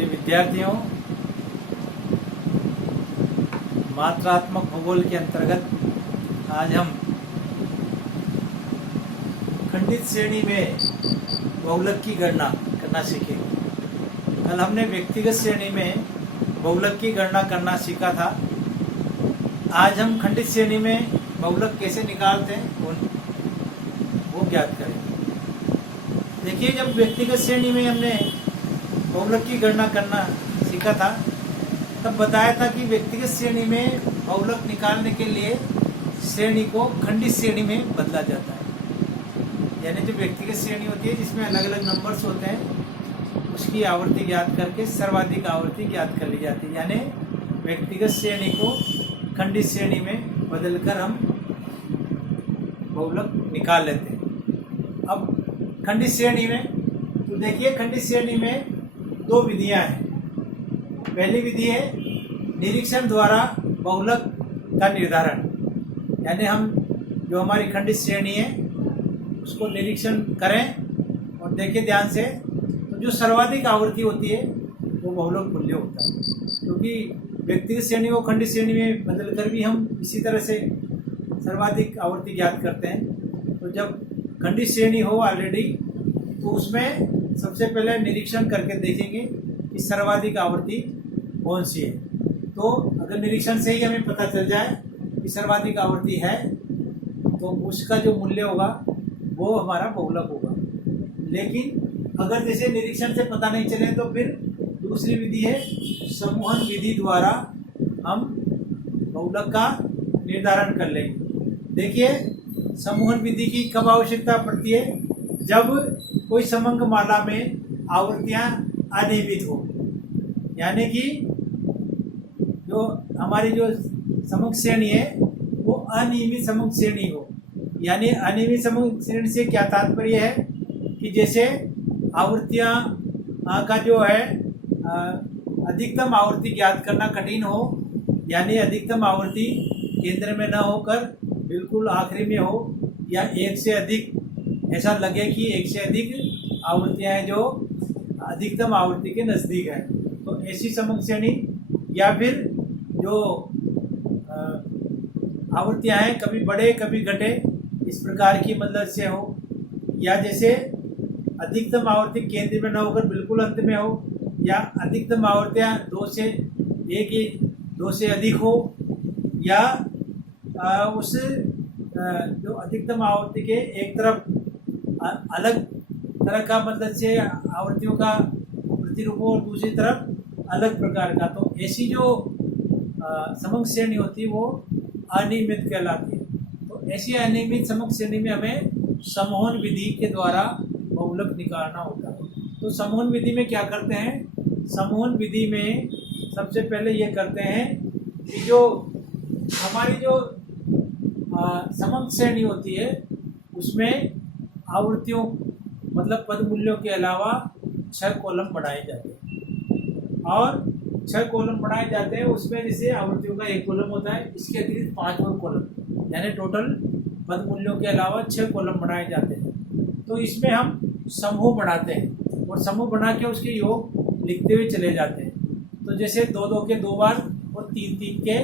प्रिय विद्यार्थियों, मात्रात्मक भूगोल के अंतर्गत आज हम खंडित श्रेणी में बहुलक की गणना करना सीखेंगे। कल हमने व्यक्तिगत श्रेणी में बहुलक की गणना करना सीखा था। आज हम खंडित श्रेणी में बहुलक कैसे निकालते हैं वो ज्ञात करेंगे। देखिए, जब व्यक्तिगत श्रेणी में हमने बहुलक की गणना करना सीखा था तब बताया था कि व्यक्तिगत श्रेणी में बहुलक निकालने के लिए श्रेणी को खंडित श्रेणी में बदला जाता है। यानी जो व्यक्तिगत श्रेणी होती है जिसमें अलग अलग नंबर्स होते हैं, उसकी आवर्ती ज्ञात करके सर्वाधिक आवर्ती ज्ञात कर ली जाती है। यानी व्यक्तिगत श्रेणी को खंडित श्रेणी में बदलकर हम बहुलक निकाल लेते हैं। अब खंडित श्रेणी में तो देखिए, खंडित श्रेणी में दो विधियां हैं। पहली विधि है निरीक्षण द्वारा बहुलक का निर्धारण। यानी हम जो हमारी खंडित श्रेणी है उसको निरीक्षण करें और देखें ध्यान से, तो जो सर्वाधिक आवर्ती होती है वो बहुलक मूल्य होता है। क्योंकि व्यक्तिगत श्रेणी को खंडित श्रेणी में बदलकर भी हम इसी तरह से सर्वाधिक आवर्ती ज्ञात करते हैं। तो जब खंडित श्रेणी हो ऑलरेडी तो उसमें सबसे पहले निरीक्षण करके देखेंगे कि सर्वाधिक आवर्ती कौन सी है। तो अगर निरीक्षण से ही हमें पता चल जाए कि सर्वाधिक आवर्ती है तो उसका जो मूल्य होगा वो हमारा बहुलक होगा। लेकिन अगर जैसे निरीक्षण से पता नहीं चले तो फिर दूसरी विधि है समूहन विधि द्वारा हम बहुलक का निर्धारण कर लेंगे। देखिए, समूहन विधि की कब आवश्यकता पड़ती है? जब कोई समंग माला में आवर्तियां अनियमित हो, यानी कि जो हमारी जो समंग श्रेणी है वो अनियमित समंग श्रेणी हो। यानी अनियमित समंग श्रेणी से क्या तात्पर्य है कि जैसे आवर्तियां का जो है अधिकतम आवर्ती ज्ञात करना कठिन हो, यानी अधिकतम आवर्ती केंद्र में न होकर बिल्कुल आखिरी में हो, या एक से अधिक ऐसा लगे कि एक से अधिक आवर्तियां हैं जो अधिकतम आवर्ती के नज़दीक है, तो ऐसी समंग श्रेणी। या फिर जो आवर्तियां हैं कभी बढ़े कभी घटे इस प्रकार की मतलब से हो, या जैसे अधिकतम आवर्ती केंद्र में न होकर बिल्कुल अंत में हो, या अधिकतम आवर्तियां दो से अधिक हो, या उस जो अधिकतम आवर्ती के एक तरफ अलग तरह का मतलब से आवर्तियों का प्रतिरूप हो और दूसरी तरफ अलग प्रकार का, तो ऐसी जो समंग श्रेणी होती है वो अनियमित कहलाती है। तो ऐसी अनियमित समंग श्रेणी में हमें समूहन विधि के द्वारा बहुलक निकालना होता है। तो समूहन विधि में क्या करते हैं? समूहन विधि में सबसे पहले ये करते हैं कि जो हमारी जो समंग श्रेणी होती है उसमें आवर्तियों मतलब पद मूल्यों के अलावा 6 कॉलम बढ़ाए जाते हैं, और 6 कॉलम बढ़ाए जाते हैं। उसमें जैसे आवर्तियों का 1 कॉलम होता है, इसके अतिरिक्त 5 और कॉलम, यानी टोटल पद मूल्यों के अलावा 6 कॉलम बढ़ाए जाते हैं। तो इसमें हम समूह बनाते हैं और समूह बना के उसके योग लिखते हुए चले जाते हैं। तो जैसे 2-2 के 2 बार और 3-3 के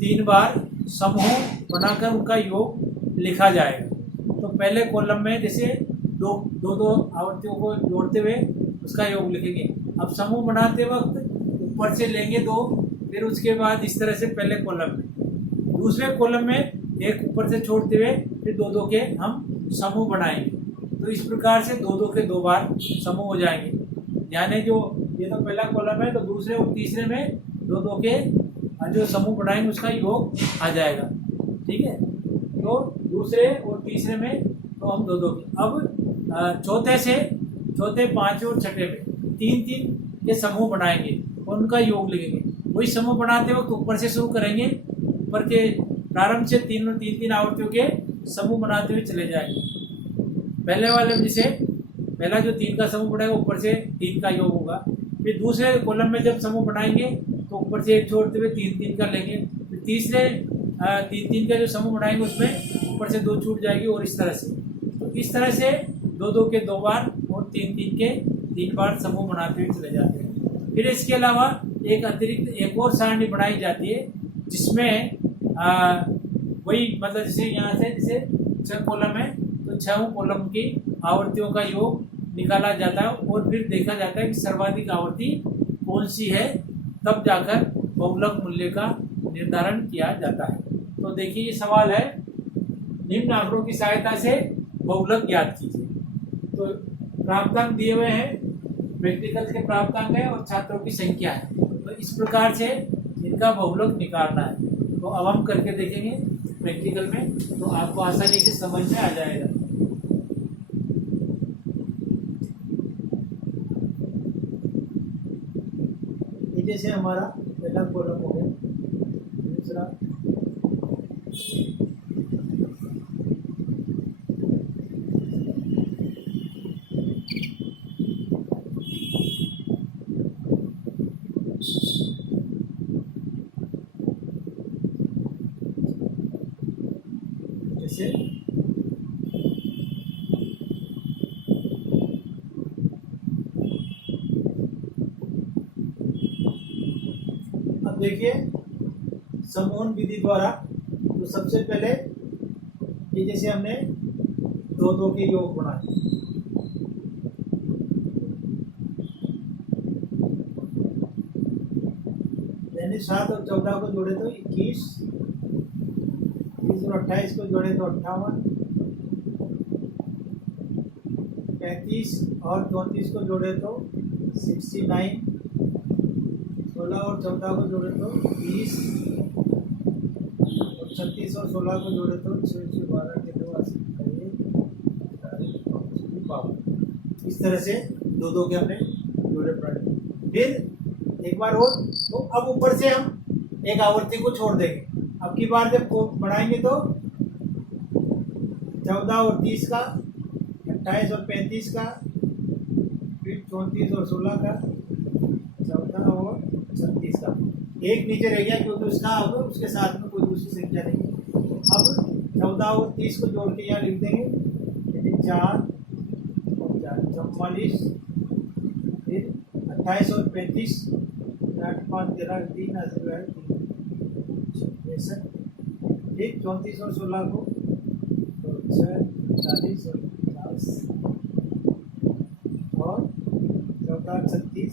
3 बार समूह बनाकर उनका योग लिखा जाएगा। तो पहले कॉलम में जैसे दो आवर्तियों को जोड़ते हुए उसका योग लिखेंगे। अब समूह बनाते वक्त ऊपर से लेंगे 2, फिर उसके बाद इस तरह से पहले कॉलम में, दूसरे कॉलम में एक ऊपर से छोड़ते हुए फिर 2-2 के हम समूह बनाएंगे। तो इस प्रकार से 2-2 के 2 बार समूह हो जाएंगे। यानी जो ये तो पहला कॉलम है, तो दूसरे और तीसरे में 2-2 के जो समूह बनाएंगे उसका योग आ जाएगा। ठीक है, तो दूसरे और तीसरे में तो हम 2-2 के, अब चौथे 5 और छठे में 3-3 के समूह बनाएंगे और उनका योग लिखेंगे। वही समूह बनाते वक्त ऊपर से शुरू करेंगे, ऊपर के प्रारंभ से 3-3 आवर्तियों के समूह बनाते हुए चले जाएंगे। पहले वाले में जैसे पहला जो 3 का समूह बनाएगा ऊपर से 3 का योग होगा, फिर दूसरे कॉलम में जब समूह बनाएंगे तो ऊपर से 1 छोड़ते हुए 3-3 का लेंगे, फिर तीसरे 3-3 का जो समूह बनाएंगे उसमें ऊपर से 2 छूट जाएगी, और इस तरह से। तो इस तरह से 2-2 के 2 बार और 3-3 के 3 बार समूह बनाते हुए चले जाते हैं। फिर इसके अलावा एक अतिरिक्त एक और सारणी बनाई जाती है जिसमें वही मतलब जैसे यहाँ से जैसे 6 कॉलम है तो 6 कॉलम की आवर्तियों का योग निकाला जाता है और फिर देखा जाता है कि सर्वाधिक आवर्ती कौन सी है, तब जाकर बहुलक मूल्य का निर्धारण किया जाता है। तो देखिए ये सवाल है, निम्न आंकड़ों की सहायता से बहुलक ज्ञात कीजिए। तो प्राप्तांक दिए हुए हैं, प्रैक्टिकल के प्राप्तांक है और छात्रों की संख्या है, तो इस प्रकार से इनका बहुलक निकालना है। तो अब हम करके देखेंगे प्रैक्टिकल में, तो आपको आसानी से समझ में आ जाएगा। जैसे हमारा पहला कॉलम हो गया, दूसरा जैसे अब देखिए समूहन विधि द्वारा, तो सबसे पहले ये जैसे हमने 2-2 के योग बनाए, यानी 7 और 14 को जोड़े तो 21, 30 और 28 को जोड़े तो 58, 35 और 34 को जोड़े तो 69, 16 और 14 को जोड़े तो 20, और 36 और 16 को जोड़े तो 6 12 के 2 इस तरह से 2-2 के हमने जोड़े पड़े। फिर एक बार और, तो अब ऊपर से हम एक आवर्ती को छोड़ देंगे। अब की बार जब बढ़ाएंगे तो 14 और 30 का, 28 और 35 का, फिर 34 और 16 का, 14 और 36 का, एक नीचे रह गया क्योंकि उसका अब उसके साथ में कोई दूसरी संख्या नहीं। अब 14 और 30 को जोड़ के यहाँ लिख देंगे, यानी 4 और 4 44, फिर 28 और 35, 8 5 13 3 फिर 34 और 16 को तो 6 40 और 50 और 14 36,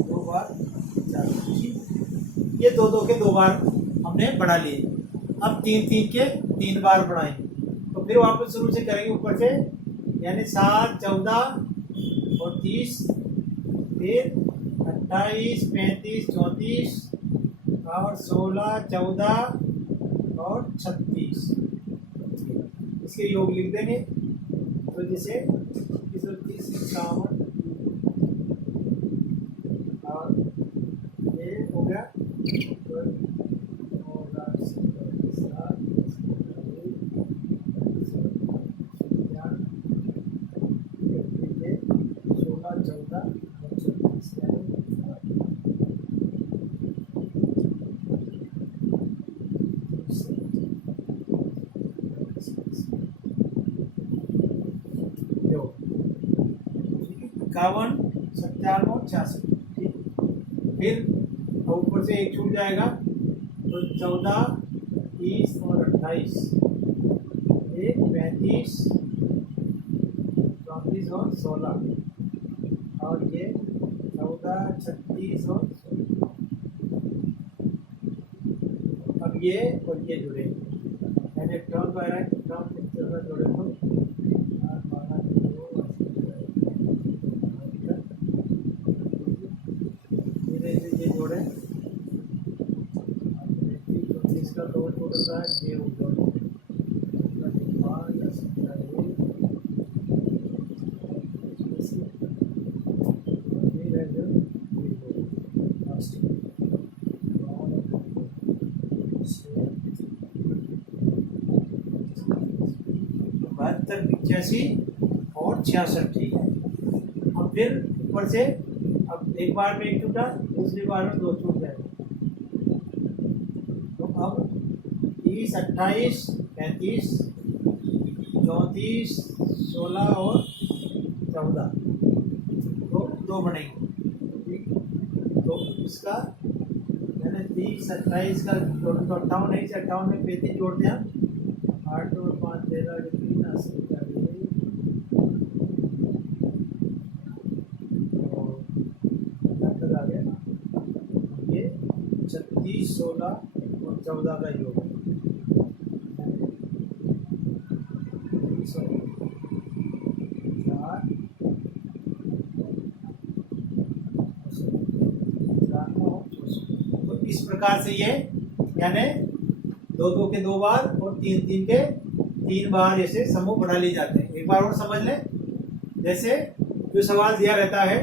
दो बार 4, ये 2-2 के 2 बार हमने बढ़ा लिए। अब 3-3 के 3 बार बढ़ाएंगे, तो फिर वापस शुरू से करेंगे ऊपर से, यानी 7 14 और 30, फिर 28 35 34 और 16 14 और 36, इसके योग लिख देंगे। तो जैसे 30 51 और ये हो गया, इक्यावन 57 और 66, ठीक। फिर ऊपर से एक छूट जाएगा तो 14 30 और 28, एक 35 34 और 16, और ये 14 36 और 16। अब ये और ये जुड़े, यानी टर्न बाय राइट टर्न जोड़े तो जोड़े, इसका दो छोटा है, ये हो गया बहत्तर 85 और 66, ठीक है। अब फिर ऊपर से अब एक बार में एक छूटा, दूसरी बार में 2 छूट जाएगा, तो अब 30 28 35 34, 16 और 14 दो बनेंगे। ठीक, तो इसका यानी 30, 28 का टोटल तो 58 है, 58 में 35 जोड़ते हैं, 8 और 5 13 3 80 आ गया। ये 36, 16 और 14 का योग है। 4 तो इस प्रकार से ये यानी 2 के 2 बार और 3 के 3 बार ऐसे समूह बना लिए जाते हैं। एक बार और समझ लें, जैसे जो सवाल दिया रहता है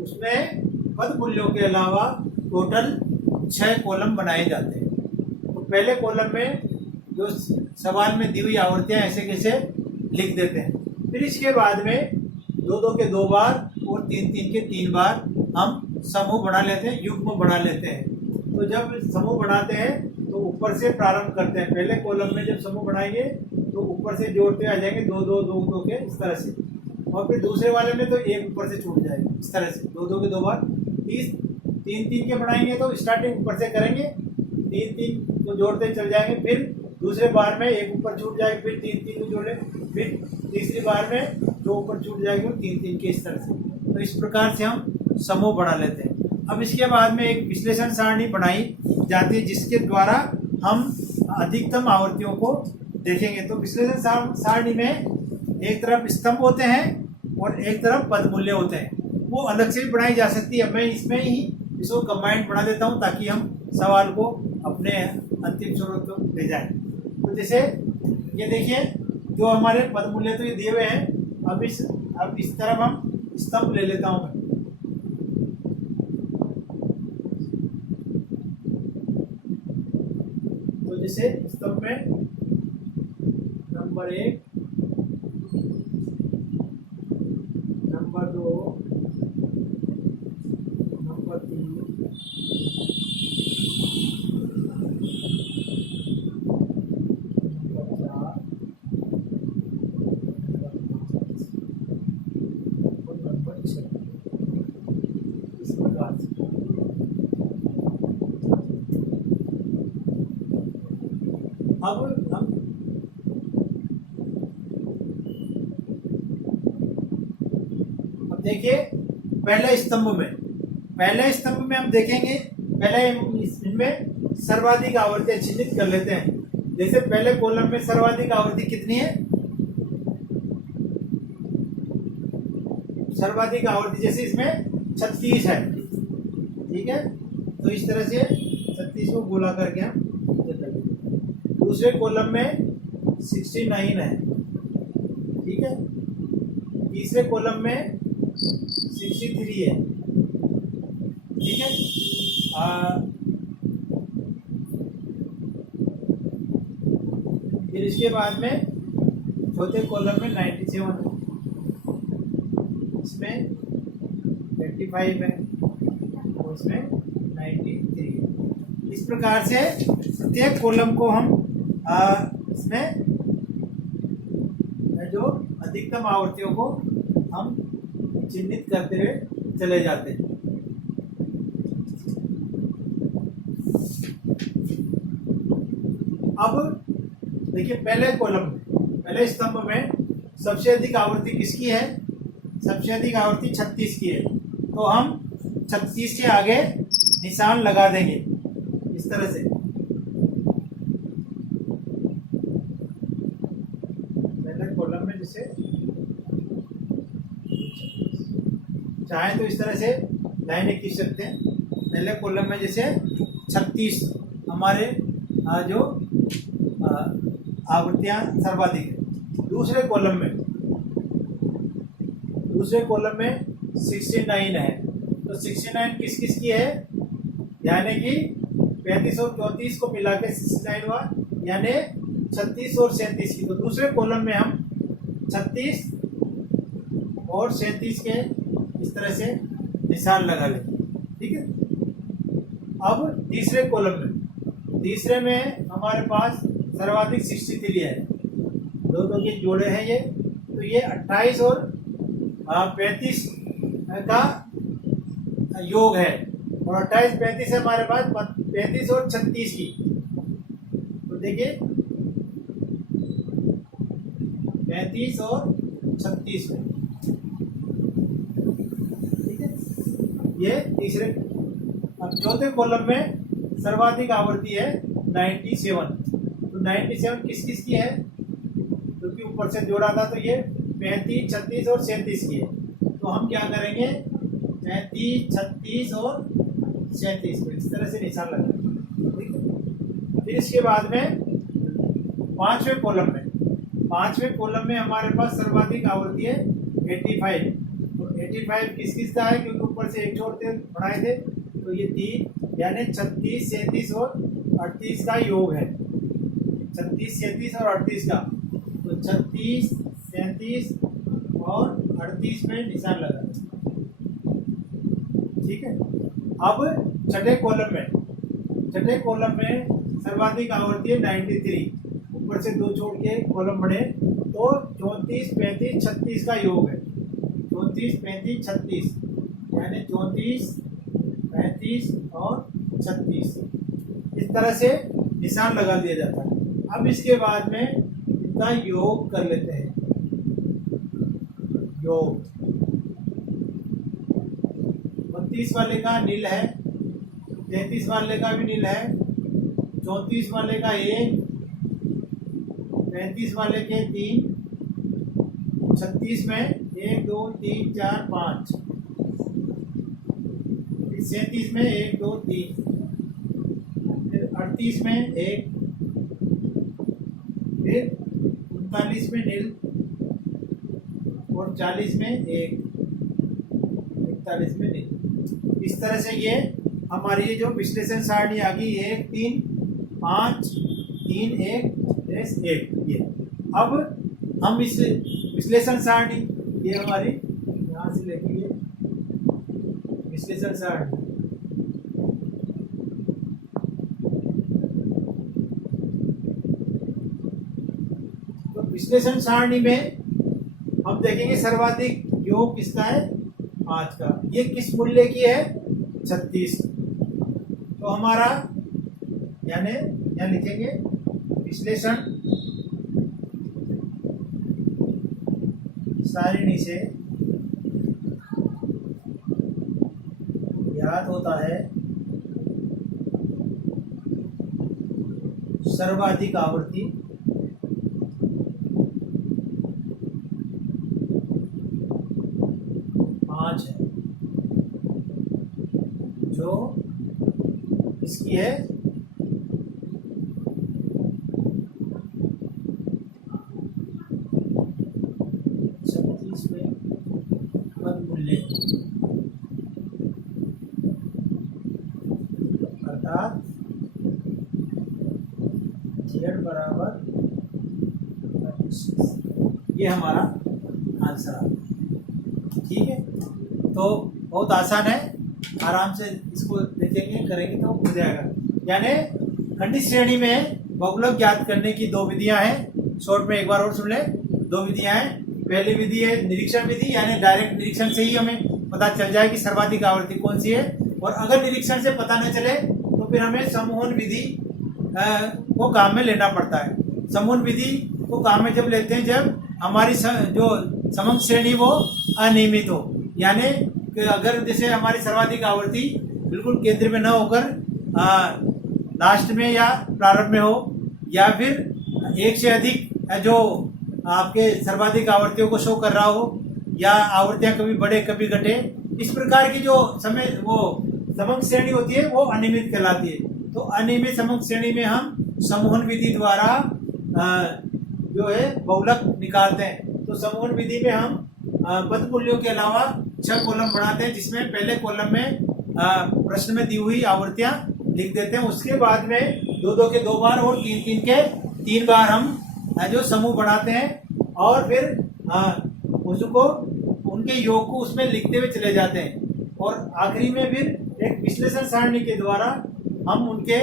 उसमें पद मूल्यों के अलावा टोटल 6 कॉलम बनाए जाते हैं। तो पहले कॉलम में जो सवाल में दी हुई आवृत्तियां ऐसे कैसे लिख देते हैं, फिर इसके बाद में 2 के 2 बार और 3 के 3 बार हम समूह बना लेते हैं, युग्म बना लेते हैं। तो जब समूह बनाते हैं तो ऊपर से प्रारंभ करते हैं। पहले कॉलम में जब समूह बनाएंगे तो ऊपर से जोड़ते आ जाएंगे 2 2 2 2 के इस तरह से, और फिर दूसरे वाले में तो एक ऊपर से छूट जाएगा इस तरह से 2 के 2 बार। 3 के बनाएंगे तो स्टार्टिंग ऊपर से करेंगे, 3 को जोड़ते चल जाएंगे, फिर दूसरे बार में एक ऊपर छूट जाएगा, फिर 3 को जोड़े, फिर तीसरी बार में 2 ऊपर छूट जाएंगे और 3 के इस तरह से। तो इस प्रकार से हम समूह बना लेते हैं। अब इसके बाद में एक विश्लेषण सारणी बनाई जाती है जिसके द्वारा हम अधिकतम आवृत्तियों को देखेंगे। तो विश्लेषण सारणी में एक तरफ स्तंभ होते हैं और एक तरफ पद मूल्य होते हैं, वो अलग से भी बनाई जा सकती है। मैं इसमें ही इसको कंबाइंड बना देता हूँ ताकि हम सवाल को अपने अंतिम स्वरूप तक ले जाएं। तो जैसे ये देखिए, जो हमारे पद मूल्य तो ये दिए हुए हैं, अब इस तरफ हम स्तंभ ले लेता हूँ मैं। तो जैसे स्तंभ में नंबर 1, नंबर 2, नंबर 3, अब हम देखिए पहले स्तंभ में हम देखेंगे, पहले इनमें सर्वाधिक आवृत्तियां चिन्हित कर लेते हैं। जैसे पहले कॉलम में सर्वाधिक आवृत्ति कितनी है, सर्वाधिक आवृत्ति जैसे इसमें 36 है, ठीक है। तो इस तरह से 36 को गोला करके हम दूसरे कॉलम में 69 है, ठीक है। तीसरे कॉलम में 63 है, ठीक है। फिर इसके बाद में चौथे कॉलम में 97 है, इसमें 85 है और इसमें 93 है। इस प्रकार से प्रत्येक कॉलम को हम इसमें जो अधिकतम आवृत्तियों को हम चिन्हित करते हुए चले जाते हैं। अब देखिए पहले कॉलम में, पहले स्तंभ में सबसे अधिक आवृत्ति किसकी है, सबसे अधिक आवृत्ति 36 की है। तो हम 36 के आगे निशान लगा देंगे इस तरह से। पहले कॉलम में जैसे चाहे तो इस तरह से लाइनें खींच सकते हैं। पहले कॉलम में जैसे 36 हमारे जो आवृत्तियां सर्वाधिक है। दूसरे कॉलम में 69 है। तो 69 किस किस की है, यानी कि 35 और 34 को मिला के 69 हुआ, यानी 36 और 37 की। तो दूसरे कॉलम में हम 36 और 37 के इस तरह से निशान लगा लेंगे, ठीक है। अब तीसरे कॉलम में, तीसरे में हमारे पास सर्वाधिक 63 है, दो दो के जोड़े हैं ये, तो ये 28 और 35 का योग है, और 28 35 है हमारे पास 35 और 36 की। तो देखिए 35 और 36 में, ठीक है, ये तीसरे। अब चौथे कॉलम में सर्वाधिक आवृत्ति है 97। तो 97 किस किस की है, क्योंकि ऊपर से जोड़ा था, तो ये 35 36 और 37 की है। तो हम क्या करेंगे, 35 36 और 37 को इस तरह से निशान लगाएंगे, ठीक है। फिर इसके बाद में पांचवें कॉलम में हमारे पास सर्वाधिक आवृत्ति है 85। तो 85 किस किस का है, क्योंकि ऊपर से एक छोड़ते बढ़ाए थे, तो ये 3 यानी 36 37 और 38 का योग है। 36 37 और 38 का, तो 36 37 और 38 में निशान लगा, ठीक है। अब छठे कॉलम में सर्वाधिक आवृत्ति है 93। ऊपर से 2 छोड़ के कॉलम बढ़े, तो 34 35 36 का योग है। 34 35 36 यानी 34 35 और 36, इस तरह से निशान लगा दिया जाता है। अब इसके बाद में इनका योग कर लेते हैं। योग 32 वाले का नील है, 33 वाले का भी नील है, 34 वाले का 1, 35 वाले के 3, 36 में 1 2 3 4 5, 37 में 1 2 3, फिर 38 में 1, फिर 39 में नील, और 40 में 1, 41 में नील। इस तरह से ये हमारी जो विश्लेषण सारणी आ गई 1 3 5 3 1 1। ये अब हम इस विश्लेषण सारणी, ये हमारी यहाँ से लेके ये विश्लेषण सारणी, तो विश्लेषण सारणी में हम देखेंगे सर्वाधिक योग किसका है, 5 का। ये किस मूल्य की है, 36। तो हमारा यानी यहाँ लिखेंगे विश्लेषण सारिणी से याद होता है सर्वाधिक आवृत्ति 5 है, जो इसकी है 36 में पद मूल्य, अर्थात Z बराबर 26। ये हमारा आंसर है, ठीक है। तो बहुत आसान है, आराम से इसको देखेंगे करेंगे तो हो जाएगा। यानी खंडित श्रेणी में बहुलक ज्ञात करने की 2 विधियां हैं। शॉर्ट में एक बार और सुन ले, 2 विधियां हैं। पहली विधि है निरीक्षण विधि, यानी डायरेक्ट निरीक्षण से ही हमें पता चल जाए कि सर्वाधिक आवृत्ति कौन सी है। और अगर निरीक्षण से पता न चले तो फिर हमें समूहन विधि को काम में लेना पड़ता है। समूहन विधि को काम में जब लेते हैं जब हमारी जो समंग श्रेणी वो अनियमित हो, यानी कि अगर जैसे हमारी सर्वाधिक आवृत्ति बिल्कुल केंद्र में न होकर लास्ट में या प्रारंभ में हो, या फिर एक से अधिक जो आपके सर्वाधिक आवृत्तियों को शो कर रहा हो, या आवृत्तियां कभी बढ़े कभी घटे, इस प्रकार की जो समय वो समंग श्रेणी होती है वो अनियमित कहलाती है। तो अनियमित समंग श्रेणी में हम समूहन विधि द्वारा जो है बहुलक निकालते हैं। तो समूहन विधि में हम पद मूल्यों के अलावा 6 कॉलम बनाते हैं, जिसमें पहले कॉलम में प्रश्न में दी हुई आवृत्तियां लिख देते हैं। उसके बाद में 2 के 2 बार और 3 के 3 बार हम जो समूह बनाते हैं, और फिर उसको उनके योग को उसमें लिखते हुए चले जाते हैं। और आखिरी में फिर एक विश्लेषण सारणी के द्वारा हम उनके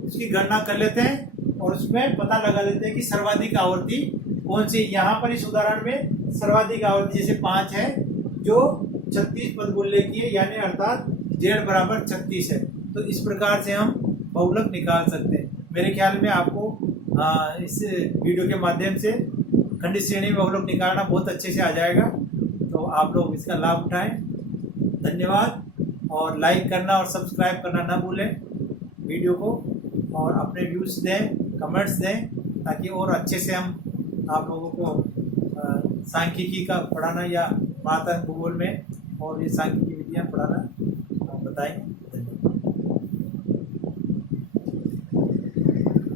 उसकी गणना कर लेते हैं और उसमें पता लगा लेते हैं कि सर्वाधिक आवर्ती कौन सी। यहाँ पर इस उदाहरण में सर्वाधिक आवर्ती जैसे 5 है जो 36 पद मूल्य की है, यानी अर्थात z बराबर 36 है। तो इस प्रकार से हम बहुलक निकाल सकते हैं। मेरे ख्याल में आपको इस वीडियो के माध्यम से खंडित श्रेणी में बहुलक निकालना बहुत अच्छे से आ जाएगा। तो आप लोग इसका लाभ उठाएं। धन्यवाद। और लाइक करना और सब्सक्राइब करना ना भूलें वीडियो को, और अपने व्यूज़ दें, कमेंट्स दें, ताकि और अच्छे से हम आप लोगों को सांख्यिकी का पढ़ाना या माता भूगोल में और ये सांख्यिकी विधियाँ पढ़ाना बताएंगे।